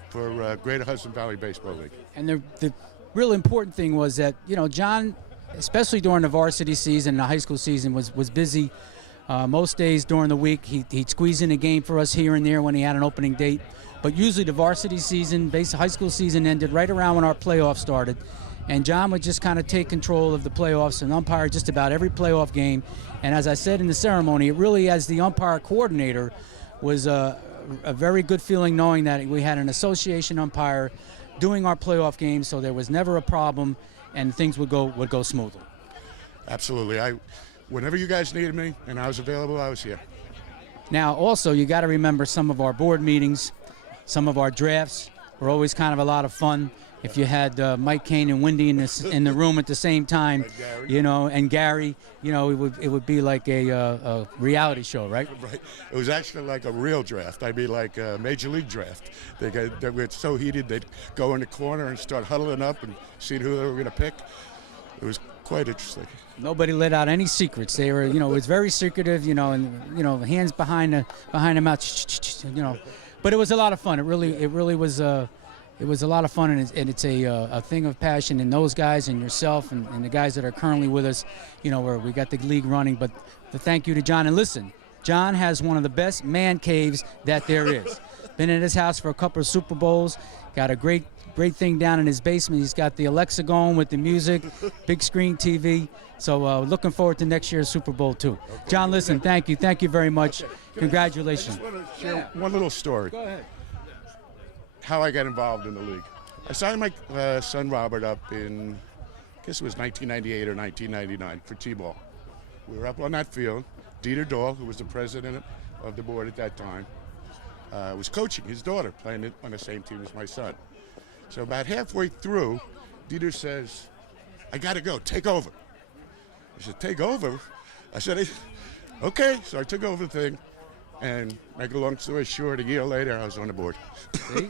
for Greater Hudson Valley Baseball League. And the real important thing was that, John, especially during the varsity season and the high school season, was busy most days during the week. He'd squeeze in a game for us here and there when he had an opening date. But usually the varsity season, high school season ended right around when our playoffs started. And John would just kind of take control of the playoffs and umpire just about every playoff game. And as I said in the ceremony, it really, as the umpire coordinator, was a very good feeling knowing that we had an association umpire doing our playoff games, so there was never a problem and things would go smoothly. Absolutely. Whenever you guys needed me and I was available, I was here. Now, also, you got to remember some of our board meetings. Some of our drafts were always kind of a lot of fun. If you had Mike Kane and Wendy in the room at the same time, and Gary, it would be like a reality show, right? Right. It was actually like a real draft. I mean, like a major league draft. They were so heated they'd go in the corner and start huddling up and seeing who they were going to pick. It was quite interesting. Nobody let out any secrets. They were, it was very secretive, and hands behind the mouth, But it was a lot of fun. It really was. It was a lot of fun, and it's a thing of passion. And those guys and yourself and the guys that are currently with us, where we got the league running. But the thank you to John. And listen, John has one of the best man caves that there is. Been in his house for a couple of Super Bowls. Got a great thing down in his basement. He's got the Alexa going with the music, big screen TV. So looking forward to next year's Super Bowl too. Okay. John, listen, thank you very much. Congratulations. I just want to share one little story. Go ahead. How I got involved in the league. I signed my son Robert up in, I guess it was 1998 or 1999 for T-ball. We were up on that field. Dieter Dahl, who was the president of the board at that time, was coaching his daughter, playing on the same team as my son. So about halfway through, Dieter says, "I got to go, take over." I said, "Take over?" I said, "Okay." So I took over the thing, and make a long story short, a year later, I was on the board. See?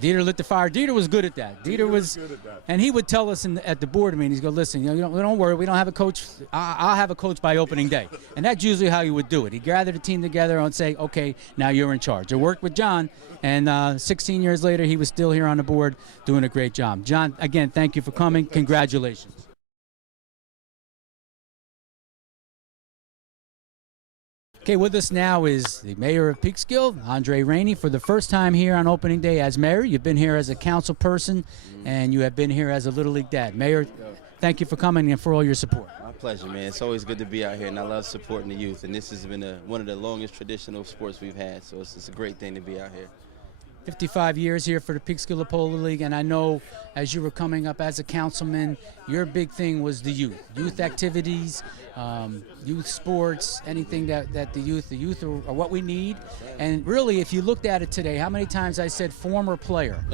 Dieter lit the fire. Dieter was good at that. Dieter was good at that. And he would tell us at the board meetings, go, listen, don't worry, we don't have a coach. I'll have a coach by opening day. And that's usually how he would do it. He'd gather the team together and say, okay, now you're in charge. It worked with John, and 16 years later, he was still here on the board doing a great job. John, again, thank you for coming. Congratulations. Okay, with us now is the mayor of Peekskill, Andre Rainey, for the first time here on opening day as mayor. You've been here as a council person, and you have been here as a Little League dad. Mayor, thank you for coming and for all your support. My pleasure, man. It's always good to be out here, and I love supporting the youth. And this has been one of the longest traditional sports we've had, so it's a great thing to be out here. 55 years here for the Peekskill Lapolla League, and I know as you were coming up as a councilman, your big thing was the youth activities, youth sports, anything that the youth are what we need. And really, if you looked at it today, how many times I said former player?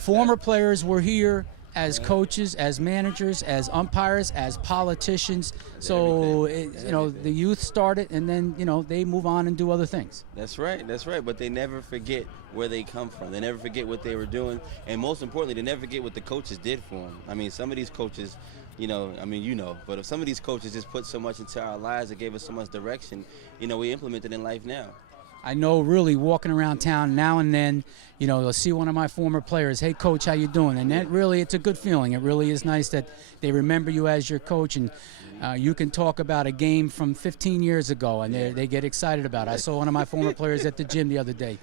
Former players were here as coaches, as managers, as umpires, as politicians. So, the youth started, and then, they move on and do other things. That's right. But they never forget where they come from. They never forget what they were doing. And most importantly, they never forget what the coaches did for them. I mean, some of these coaches, but if some of these coaches just put so much into our lives, it gave us so much direction, we implement it in life now. I know really walking around town now and then, you know, they'll see one of my former players, hey, coach, how you doing? And that really, it's a good feeling. It really is nice that they remember you as your coach, and you can talk about a game from 15 years ago, and they get excited about it. I saw one of my former players at the gym the other day,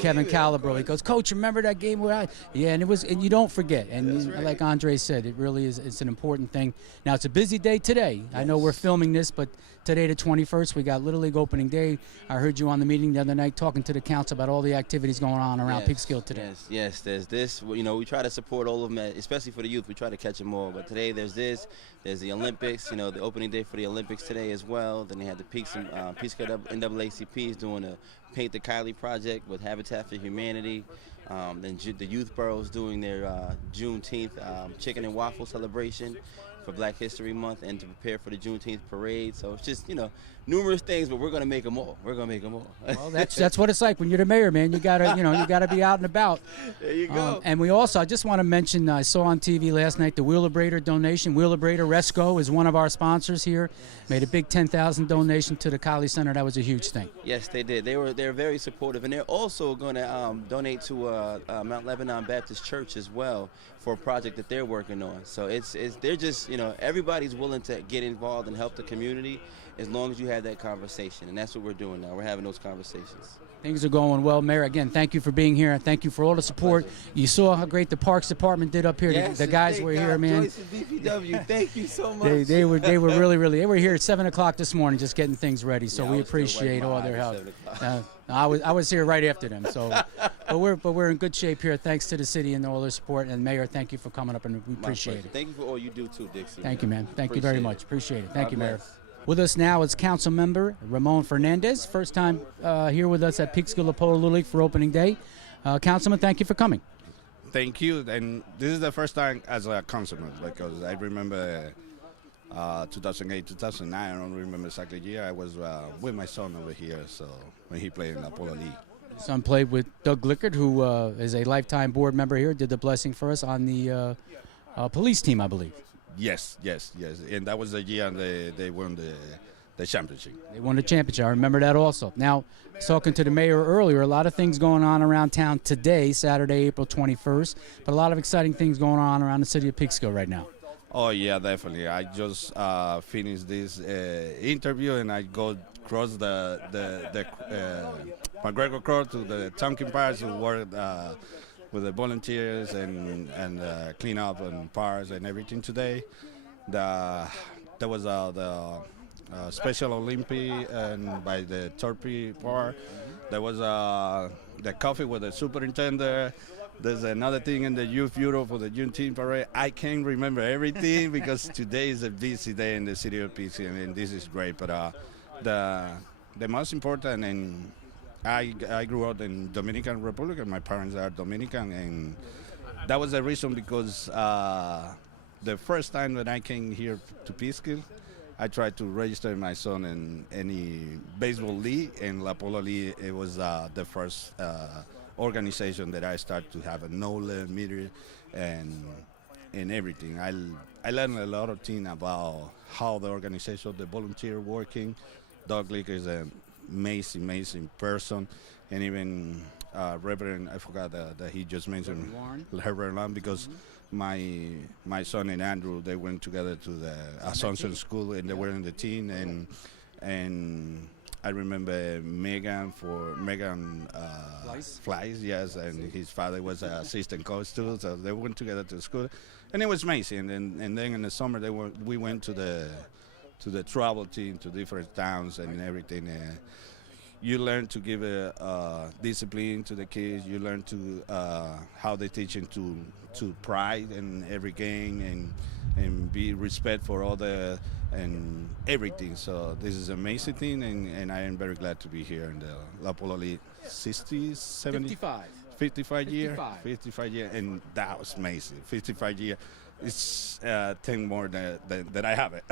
Kevin Calabro. He goes, Coach, remember that game where yeah, and you don't forget. And right. Like Andre said, it really is, it's an important thing. Now, it's a busy day today. Yes. I know we're filming this, but today, the 21st, we got Little League opening day. I heard you on the meeting the other night talking to the council about all the activities going on around Peekskill today. Yes, there's this. You know, we try to support all of them, especially for the youth. We try to catch them all. But today, there's this. There's the Olympics. You know, the opening day for the Olympics today as well. Then they had the Peekskill NAACP is doing a Paint the Kylie project with Habitat for Humanity. Then the youth boroughs doing their Juneteenth chicken and waffle celebration for Black History Month and to prepare for the Juneteenth parade. So it's just, you know, numerous things, but we're going to make them all. We're going to make them all. Well, that's what it's like when you're the mayor, man. You gotta, you know, you gotta be out and about. There you go. And we also, I just want to mention, I saw on TV last night the Wheelabrator donation. Wheelabrator Resco is one of our sponsors here. Made a big $10,000 donation to the Kylie Center. That was a huge thing. Yes, they did. They're very supportive, and they're also going to donate to Mount Lebanon Baptist Church as well for a project that they're working on. So they're just, you know, everybody's willing to get involved and help the community as long as you have that conversation, and that's what we're doing now. We're having those conversations. Things are going well, Mayor. Again, thank you for being here, and thank you for all the support. You saw how great the Parks Department did up here. Yes, the guys were here, man. Joyce and DPW, thank you so much. They were really they were here at 7 o'clock this morning, just getting things ready. So we appreciate all their help. I was here right after them. So, but we're in good shape here. Thanks to the city and all their support. And Mayor, thank you for coming up, and we appreciate it. Thank you for all you do too, Dixie. Thank you, man. Thank you very much. Appreciate it. Thank you, Mayor. With us now is Council Member Ramon Fernandez. First time here with us at Peekskill Lapolla Little League for opening day. Councilman, thank you for coming. Thank you. And this is the first time as a councilman, because I remember 2008, 2009, I don't remember exactly the year. I was with my son over here, so when he played in Lapolla League. Son played with Doug Glickard, who is a lifetime board member here, did the blessing for us on the police team, I believe. Yes. And that was the year they won the championship. They won the championship. I remember that also. Now, talking to the mayor earlier, a lot of things going on around town today, Saturday, April 21st, but a lot of exciting things going on around the city of Peekskill right now. Oh, yeah, definitely. I just finished this interview, and I go across the McGregor Court to the Tompkins Park to work with the volunteers and clean up and parks and everything today. There was the Special Olympic and by the Torpy Park. There was the coffee with the superintendent. There's another thing in the Youth Bureau for the Juneteenth parade. I can't remember everything because today is a busy day in the city of Peekskill, and this is great. But the most important, and I grew up in Dominican Republic, and my parents are Dominican, and that was the reason because the first time that I came here to Peekskill, I tried to register my son in any baseball league, and Lapolla League, it was the first organization that I started to have a no-limit meter and everything. I learned a lot of things about how the organization, the volunteer working. Doug Glick is an amazing person, and even Reverend, I forgot that he just mentioned, Reverend Lund, because my son and Andrew, they went together to the Assumption School, and they were in the team, and I remember Megan Flies, yes, and his father was an assistant coach too, so they went together to school, and it was amazing. And then in the summer we went to the travel team to different towns and everything. You learn to give a discipline to the kids. You learn to how they teach them to pride in every game and be respect for other and everything. So this is an amazing thing, and I am very glad to be here in the Lapolla League 55 years, and that was amazing. 55 years. It's 10 more than I have it.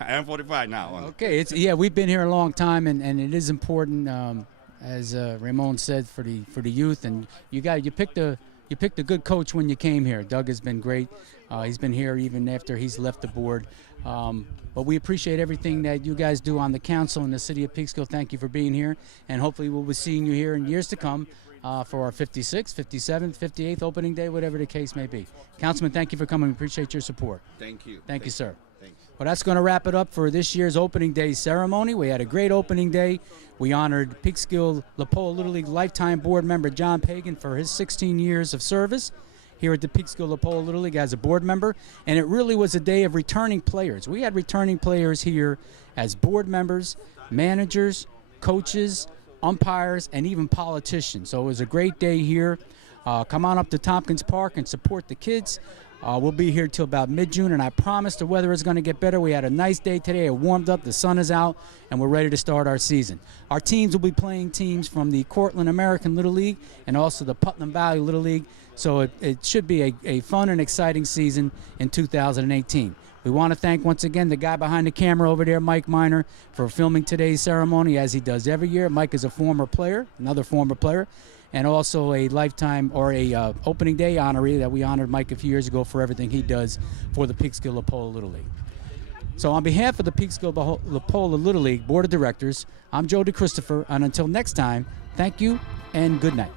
I am 45 now. Okay, we've been here a long time, and it is important, as Ramon said, for the youth. And you picked you picked a good coach when you came here. Doug has been great. He's been here even after he's left the board. But we appreciate everything that you guys do on the council in the city of Peekskill. Thank you for being here, and hopefully we'll be seeing you here in years to come for our 56th, 57th, 58th opening day, whatever the case may be. Councilman, thank you for coming. We appreciate your support. Thank you. Thank you, sir. Thanks. Well, that's going to wrap it up for this year's opening day ceremony. We had a great opening day. We honored Peekskill Lapolla Little League lifetime board member John Pagan for his 16 years of service here at the Peekskill Lapolla Little League as a board member, and it really was a day of returning players. We had returning players here as board members, managers, coaches, umpires, and even politicians. So it was a great day here. Come on up to Tompkins Park and support the kids. We'll be here till about mid-June, and I promise the weather is going to get better. We had a nice day today. It warmed up, the sun is out, and we're ready to start our season. Our teams will be playing teams from the Cortland American Little League and also the Putnam Valley Little League, so it should be a fun and exciting season in 2018. We want to thank once again the guy behind the camera over there, Mike Miner, for filming today's ceremony as he does every year. Mike is a former player, another former player, and also a lifetime or a opening day honoree that we honored Mike a few years ago for everything he does for the Peekskill Lapolla Little League. So on behalf of the Peekskill Lapolla Little League Board of Directors, I'm Joe DeChristopher, and until next time, thank you and good night.